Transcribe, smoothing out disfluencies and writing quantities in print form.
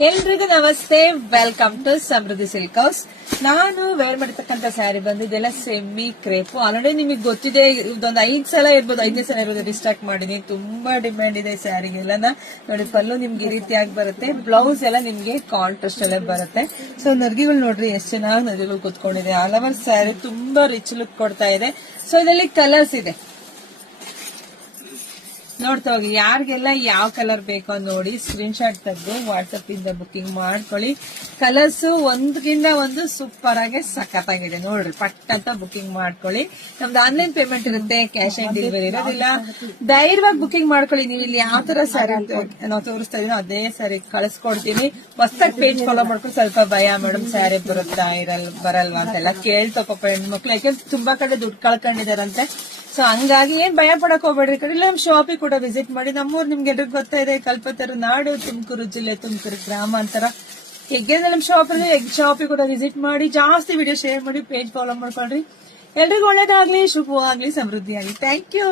ಎಲ್ರಿಗೂ ನಮಸ್ತೆ, welcome to Samruddhi silk house. ನಾನು ವೇರ್ ಮಾಡಿರ್ತಕ್ಕಂಥ ಸ್ಯಾರಿ ಬಂದು ಇದೆಲ್ಲ ಸೆಮಿ ಕ್ರೇಪು. ಆಲ್ರೆಡಿ ನಿಮಗೆ ಗೊತ್ತಿದೆ, ಇದೊಂದು 5 ಸಲ ಇರ್ಬೋದು, 5ನೇ ಸಲ ಇರ್ಬೋದು ರಿಸ್ಟಾಕ್ ಮಾಡಿದೀನಿ. ತುಂಬಾ ಡಿಮ್ಯಾಂಡ್ ಇದೆ ಸ್ಯಾರಿಗೆಲ್ಲ. ನೋಡಿ, ಪಲ್ಲು ನಿಮ್ಗೆ ಈ ರೀತಿಯಾಗಿ ಬರುತ್ತೆ, ಬ್ಲೌಸ್ ಎಲ್ಲ ನಿಮ್ಗೆ ಕಾಂಟ್ರಾಸ್ಟ್ ಅಲ್ಲೇ ಬರುತ್ತೆ. ಸೊ ನರ್ಗಿಗಳು ನೋಡ್ರಿ ಎಷ್ಟು ಚೆನ್ನಾಗಿ ನರ್ಗಿಗಳು ಕುತ್ಕೊಂಡಿದೆ. ಆಲ್ ಓವರ್ ಸ್ಯಾರಿ ತುಂಬಾ ರಿಚ್ ಲುಕ್ ಕೊಡ್ತಾ ಇದೆ. ಸೊ ಇದರಲ್ಲಿ ಕಲರ್ಸ್ ಇದೆ, ನೋಡ್ತಾ ಹೋಗಿ. ಯಾರಿಗೆಲ್ಲ ಯಾವ ಕಲರ್ ಬೇಕೋ ನೋಡಿ ಸ್ಕ್ರೀನ್ ಶಾಟ್ ತೆಗೆದು ವಾಟ್ಸ್ಆಪ್ ಇಂದ ಬುಕಿಂಗ್ ಮಾಡ್ಕೊಳ್ಳಿ. ಕಲರ್ಸ್ ಒಂದ್ಗಿಂತ ಒಂದು ಸೂಪರ್ ಆಗಿ ಸಖತ್ತಾಗಿದೆ. ನೋಡ್ರಿ, ಪಟ್ ಅಂತ ಬುಕಿಂಗ್ ಮಾಡ್ಕೊಳ್ಳಿ. ನಮ್ದು ಆನ್ಲೈನ್ ಪೇಮೆಂಟ್ ಇರುತ್ತೆ, ಕ್ಯಾಶ್ ಆನ್ ಡೆಲಿವರಿ ಇರೋದಿಲ್ಲ. ಧೈರ್ಯವಾಗಿ ಬುಕಿಂಗ್ ಮಾಡ್ಕೊಳ್ಳಿ. ನೀವು ಇಲ್ಲಿ ಯಾವ ತರ ಸ್ಯಾರಿ ನಾವು ತೋರಿಸ್ತಾ ಇದೀನೋ ಅದೇ ಸ್ಯಾರಿ ಕಳಿಸ್ಕೊಡ್ತೀನಿ. ಹೊಸದಾಗಿ ಪೇಜ್ ಫಾಲೋ ಮಾಡ್ಕೊಂಡು ಸ್ವಲ್ಪ ಭಯ ಮೇಡಮ್ ಸ್ಯಾರಿ ಬರುತ್ತಾ ಬರಲ್ವಾ ಅಂತೆಲ್ಲ ಕೇಳ್ತಾ ಪಾಪ ಹೆಣ್ಮಕ್ಳು, ಯಾಕೆಂದ್ರೆ ತುಂಬಾ ಕಡೆ ದುಡ್ಡು ಕಳ್ಕೊಂಡಿದಾರಂತೆ. ಸೊ ಹಂಗಾಗಿ ಏನ್ ಭಯ ಪಡಕ್ ಹೋಗ್ಬೇಡ್ರಿ. ಕಡೆ ನಮ್ ಶಾಪಿಗೆ ಕೂಡ ವಿಸಿಟ್ ಮಾಡಿ. ನಮ್ಮೂರು ನಿಮ್ಗೆ ಎಲ್ರಿಗೂ ಗೊತ್ತಾ ಇದೆ, ಕಲ್ಪತರು ನಾಡು, ತುಮಕೂರು ಜಿಲ್ಲೆ, ತುಮಕೂರು ಗ್ರಾಮಾಂತರ. ಹೆಗ್ಗೆದ್ರೆ ನಮ್ ಶಾಪಿಗೆ ಕೂಡ ವಿಸಿಟ್ ಮಾಡಿ. ಜಾಸ್ತಿ ವಿಡಿಯೋ ಶೇರ್ ಮಾಡಿ, ಪೇಜ್ ಫಾಲೋ ಮಾಡ್ಕೊಳ್ರಿ. ಎಲ್ರಿಗೂ ಒಳ್ಳೇದಾಗ್ಲಿ, ಶುಭವಾಗ್ಲಿ, ಸಮೃದ್ಧಿ ಆಗ್ಲಿ. Thank you.